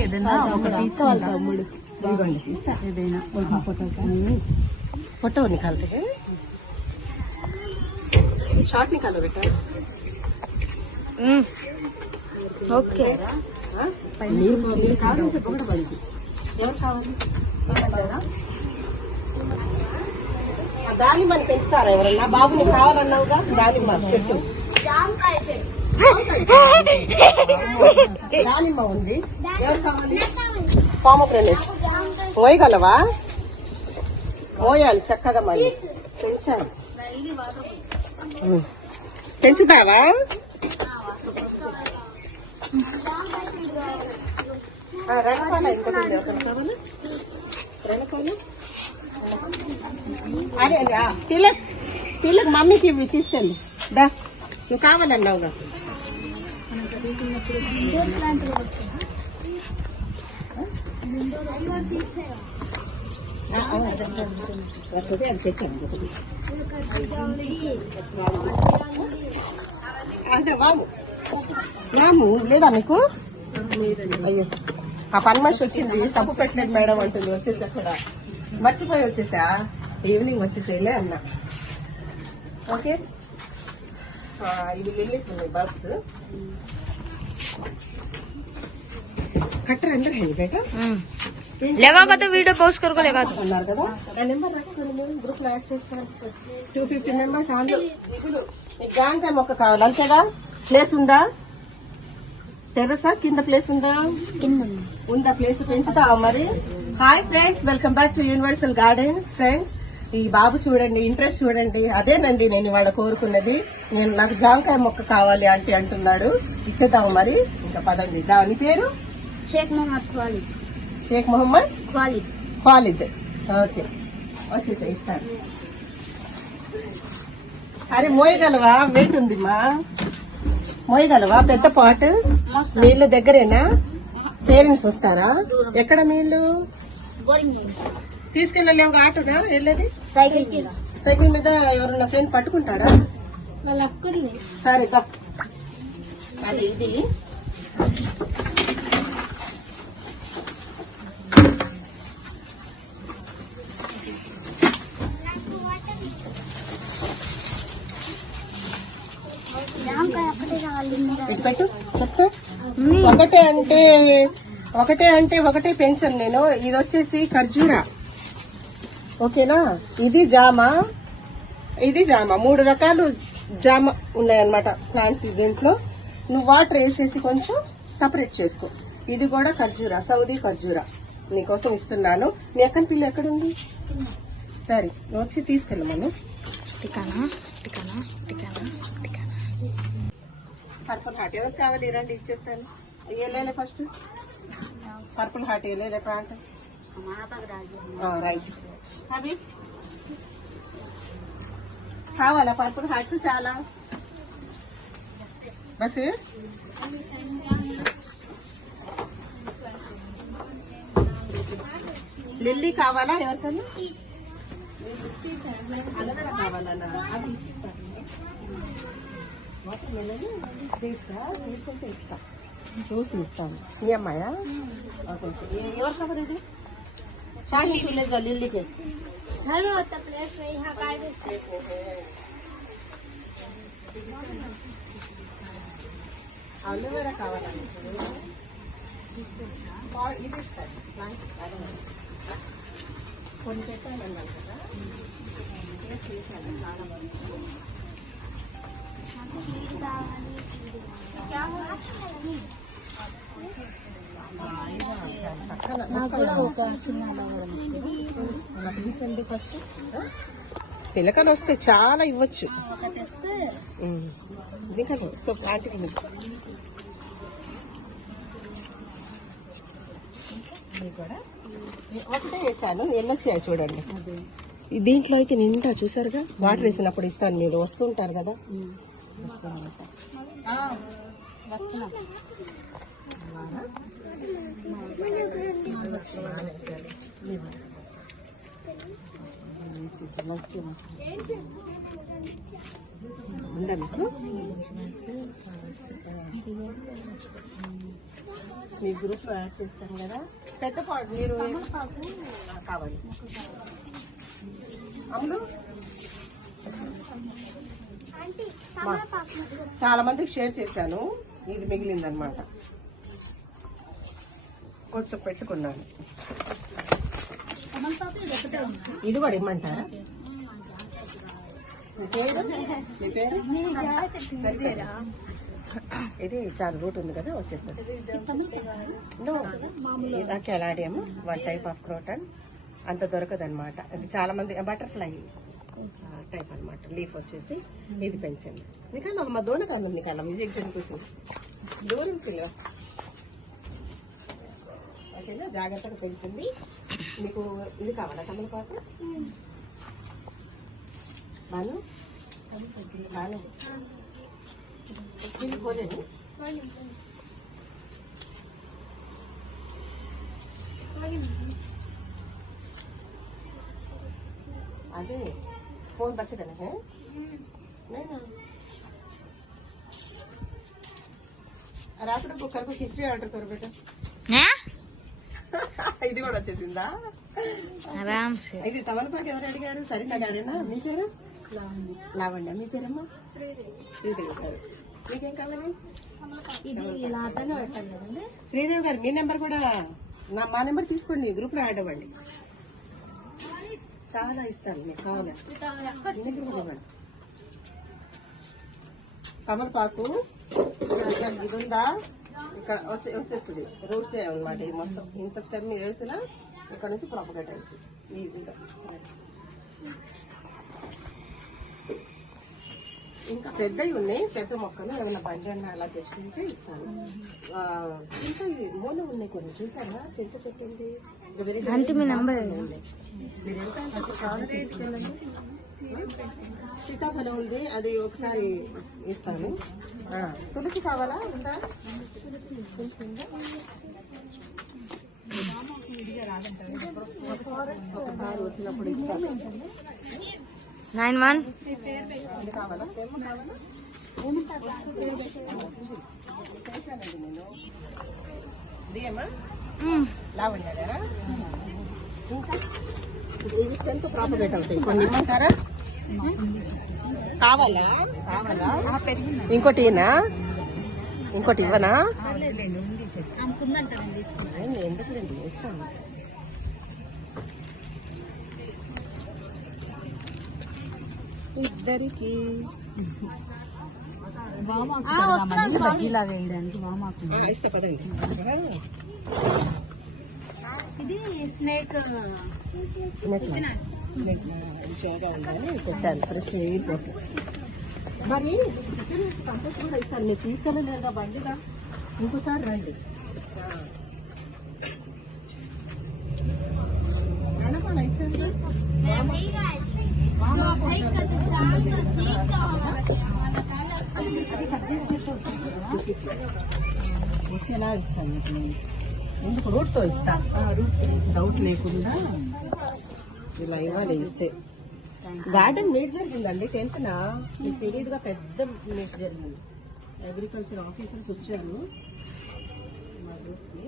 ఏదైనా फोटो निकालते हैं शॉर्ट निकालो बेटा ఓకే దానిమ్మని పెంచుతారా ఎవరన్నా బాబుని కావాలన్నావుగా దానిమ్మ చెట్టు దానిమ్మ ఉంది ఎవరు కావాలి పామోగ్రానేట్ మోయగలవా మోయాలి చక్కగా మరి పెంచాలి పెంచుతావా రణపాల ఇంకొక కావాలి రణపాలు అరే తిలక్ తిలక్ మమ్మీకి ఇవి తీసుకెళ్ళి దా నువ్వు కావాలన్నావుగా అంటే వాము వాము లేదా మీకు అయ్యో ఆ పని మనిషి వచ్చింది సబ్బు పెట్టలేదు మేడం అంటుంది వచ్చేసి అక్కడ మర్చిపోయి వచ్చేసా ఈవినింగ్ వచ్చేసేలే అన్నా ఓకే ఇది లిల్లీస్ ఉన్నాయి బల్బ్స్ కట్టర్ అందరు है बेटा लगा तो वीडियो पोस्ट करको लगा అన్నారు కదా ఆ నెంబర్ రాసుకొని మీరు గ్రూప్ లో యాడ్ చేస్తారు 250 మెంబర్స్ ఆన్ మీకు జాంకాయ మొక్క కావాలి అంతేగా ప్లేస్ ఉందా టెర్రసా కింద ప్లేస్ ఉందా ఉందా ప్లేస్ పెంచుతావా మరి hi friends welcome back to universal gardens friends ఈ బాబు చూడండి ఇంట్రెస్ట్ చూడండి అదేనండి నేను ఇవాళ కోరుకున్నది నేను నాకు జాంకాయ మొక్క కావాలి అంటే అంటున్నాడు ఇచ్చేద్దాము మరి ఇంకా పదండి దాని పేరు షేక్ మొహమ్మద్ ఖాలిద్ షేక్ మొహమ్మద్ ఖాలిద్ ఖాలిద్ ఓకే వచ్చేసా ఇస్తాను అరే మోయగలవా వెయిట్ ఉంది మా మోయగలవా పెద్ద పాట్ నీళ్ళు దగ్గరేనా పేరెంట్స్ వస్తారా ఎక్కడ నీళ్ళు తీసుకెళ్ళలేవు ఆటోగా వెళ్ళేది సైకిల్ మీద ఎవరన్నా ఫ్రెండ్ పట్టుకుంటాడా సరే అది ఇది పెట్టు చెప్పు ఒకటే పెన్షన్ నేను ఇది వచ్చేసి ఖర్జూరా ఓకేనా ఇది జామ 3 రకాలు జామ ఉన్నాయన్నమాట ప్లాంట్స్ దీంట్లో నువ్వు వాటర్ వేసేసి కొంచెం సపరేట్ చేసుకో ఇది కూడా ఖర్జూరా సౌదీ ఖర్జూరా నీకోసం ఇస్తున్నాను నీ అక్కని పిల్ల ఎక్కడుంది సరే వచ్చి తీసుకెళ్ళమను పర్పుల్ హార్ట్ ఎవరికి కావాలి రండి ఇచ్చేస్తాను వెళ్ళలే ఫస్ట్ పర్పుల్ హార్ట్ వెళ్ళలే ప్లాంట్ రైట్ అవి కావాలా పర్పుల్ హార్ట్స్ చాలా బస్ లిల్లీ కావాలా ఎవరికన్నా అలదర కావాలన్నా అవి వాటర్ మెలన్ సీడ్స్ అంటే ఇస్తా చూసి ఇస్తాను మీ అమ్మాయా ఎవరు కావాలి ఇది शादी मिलेगा लिल्ली के घर में होता प्लेस में यहाँ गार्डन అలోవెరా కావాలండి ఇది ఇస్తారు కొన్ని పెట్టాలన్నారు కదా చేశాను చాలా ఫస్ట్ పిల్లకలు వస్తే చాలా ఇవ్వచ్చు సో ప్లాంటింగ్ కూడా ఒకటే వేసాను ఎన్నొచ్చాయి చూడండి దీంట్లో అయితే నిండా చూసారుగా వాటర్ వేసినప్పుడు ఇస్తాను మీరు వస్తుంటారు కదా ఉందా మీకు? మీ గ్రూప్ లో యాడ్ చేస్తాను కదా. పెద్ద పాటు మీరు కావాలి. అమ్ములు చాలా మందికి షేర్ చేశాను, ఇది మిగిలిందనమాట, కొంచెం పెట్టుకున్నాను. ఇది కూడా ఇమ్మంటారా? మీ పేరు? మీ పేరు? సరిగ్గా ఇది చాలా రూట్ ఉంది కదా, వచ్చేస్తుంది. ఇదాకే అలాడేమో 1 టైప్ ఆఫ్ క్రోటన్, అంత దొరకదు అనమాట. అది చాలా మంది బటర్ఫ్లై టైప్ అనమాట. లీఫ్ వచ్చేసి ఇది పెంచండి. నీకన్నా మా దోణ కాదు, నీకన్నా మ్యూజిక్ కూర్చుంది దూరం సిల్వ. ఓకేనా, జాగ్రత్తగా పెంచండి. మీకు ఇది కావాలా తమలపాకు? బాను బాను ఇది కోలేను. అదే ఫోన్ బచ్చగానే నేను రాత్రి కుక్కర్కు కిచడీ ఆర్డర్ కరు బేటా. ఇది కూడా వచ్చేసిందా? ఇది తమలపాకు ఎవరు అడిగారు? సరిగ్గా గారేనా? మీ పేరు? లావణ్య. మీ పేరమ్మా? శ్రీదేవి గారు. మీకేం కావాలి? శ్రీదేవి గారు మీ నెంబర్ కూడా మా నెంబర్ తీసుకోండి, గ్రూప్ లో యాడ్ అవ్వండి. చాలా ఇస్తాను మీకు కావాలి. తమలపాకు ఇది ఉందా? ఇక్కడ వచ్చేస్తుంది. రూట్స్ అనమాట. ఇది మొత్తం ఇంత స్టెమ్ వేసినా ఇక్కడ నుంచి ప్రాపగేట్ అవుతుంది ఈజీగా. ఇంకా పెద్దవి ఉన్నాయి, పెద్ద మొక్కలు ఏమైనా బంజన్న అలా తెచ్చుకుంటే ఇస్తాను. ఇంకా మూల ఉన్నాయి కొన్ని, చూసారా? చింత చెట్టు ఉంది. మీరు ఎంత చాలా తీసుకెళ్ళండి. సీతాఫలం ఉంది, అది ఒకసారి ఇస్తాను. తులసి కావాలా? ఉందా? ఒకసారి వచ్చినప్పుడు ఇస్తాను. 91 కావాలా? ఇదేమా లావణ్య గారా? ఇంకా ఇవి స్టెమ్ ప్రాపగేట్ అవుతాయి. కొన్ని ఇమ్మంటారా? కావాలా? కావాలా? ఇంకోటి ఇంకోటి ఇవ్వనా? ఎందుకు రండి, ఇస్తాను. ఇద్దరికి ఇస్తా పదండి. ఇది స్నేక్ విషయంగా ఉందని పెట్టాను ఫ్రెష్ ఎయిర్ కోసం. మరి కంపోస్ట్ కూడా ఇస్తాను. మీరు తీసుకెళ్ళలేదా బండిగా? ఇంకోసారి రండి. వచ్చేలా ఇస్తాను మీకు నేను. ఎందుకు రూట్తో ఇస్తాను, డౌట్ లేకుండా ఇలా ఇవ్వాలి. ఇస్తే గార్డెన్ మీట్ జరిగిందండి 10th. మీకు తెలియదుగా, పెద్ద మీట్ జరిగింది. అగ్రికల్చర్ ఆఫీసర్స్ వచ్చారు మా గ్రూప్కి.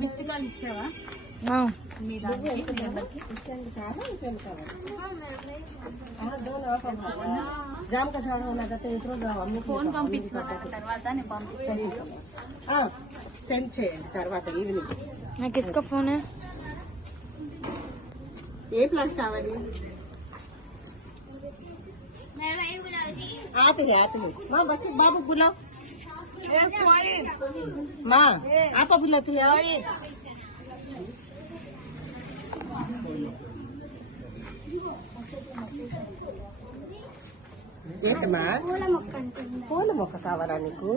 మిస్డ్ కాల్ ఇచ్చావా? జామ్ కా झाड़ होना था एक रोज ఫోన్ పంపించిన తర్వాత నేను పంపిస్తాను. సెండ్ చేయండి తర్వాత ఈవినింగ్. నాకు किसका फोन है? ఏ ప్లాంట్ కావాలి? आते हैं माँ बस बाबू बुलाओ। माँ आप बुलाती है? ఏంటమ్మా? పూల మొక్క కావాలా నీకు?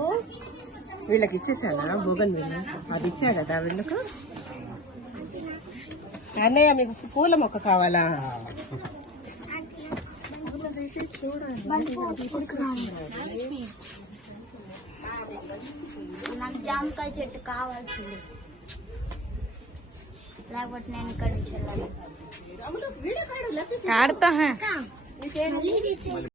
వీళ్ళకి ఇచ్చేసానా బోగన్ వీళ్ళ? అది ఇచ్చా కదా వీళ్ళకు. అన్నయ్య మీకు పూల మొక్క కావాలా? నాకు జామకాయ చెట్టు కావాల్సింది, లేకపోతే నేను ఇక్కడ నుంచి వెళ్ళాలి. ఆడతా మళ్ళీ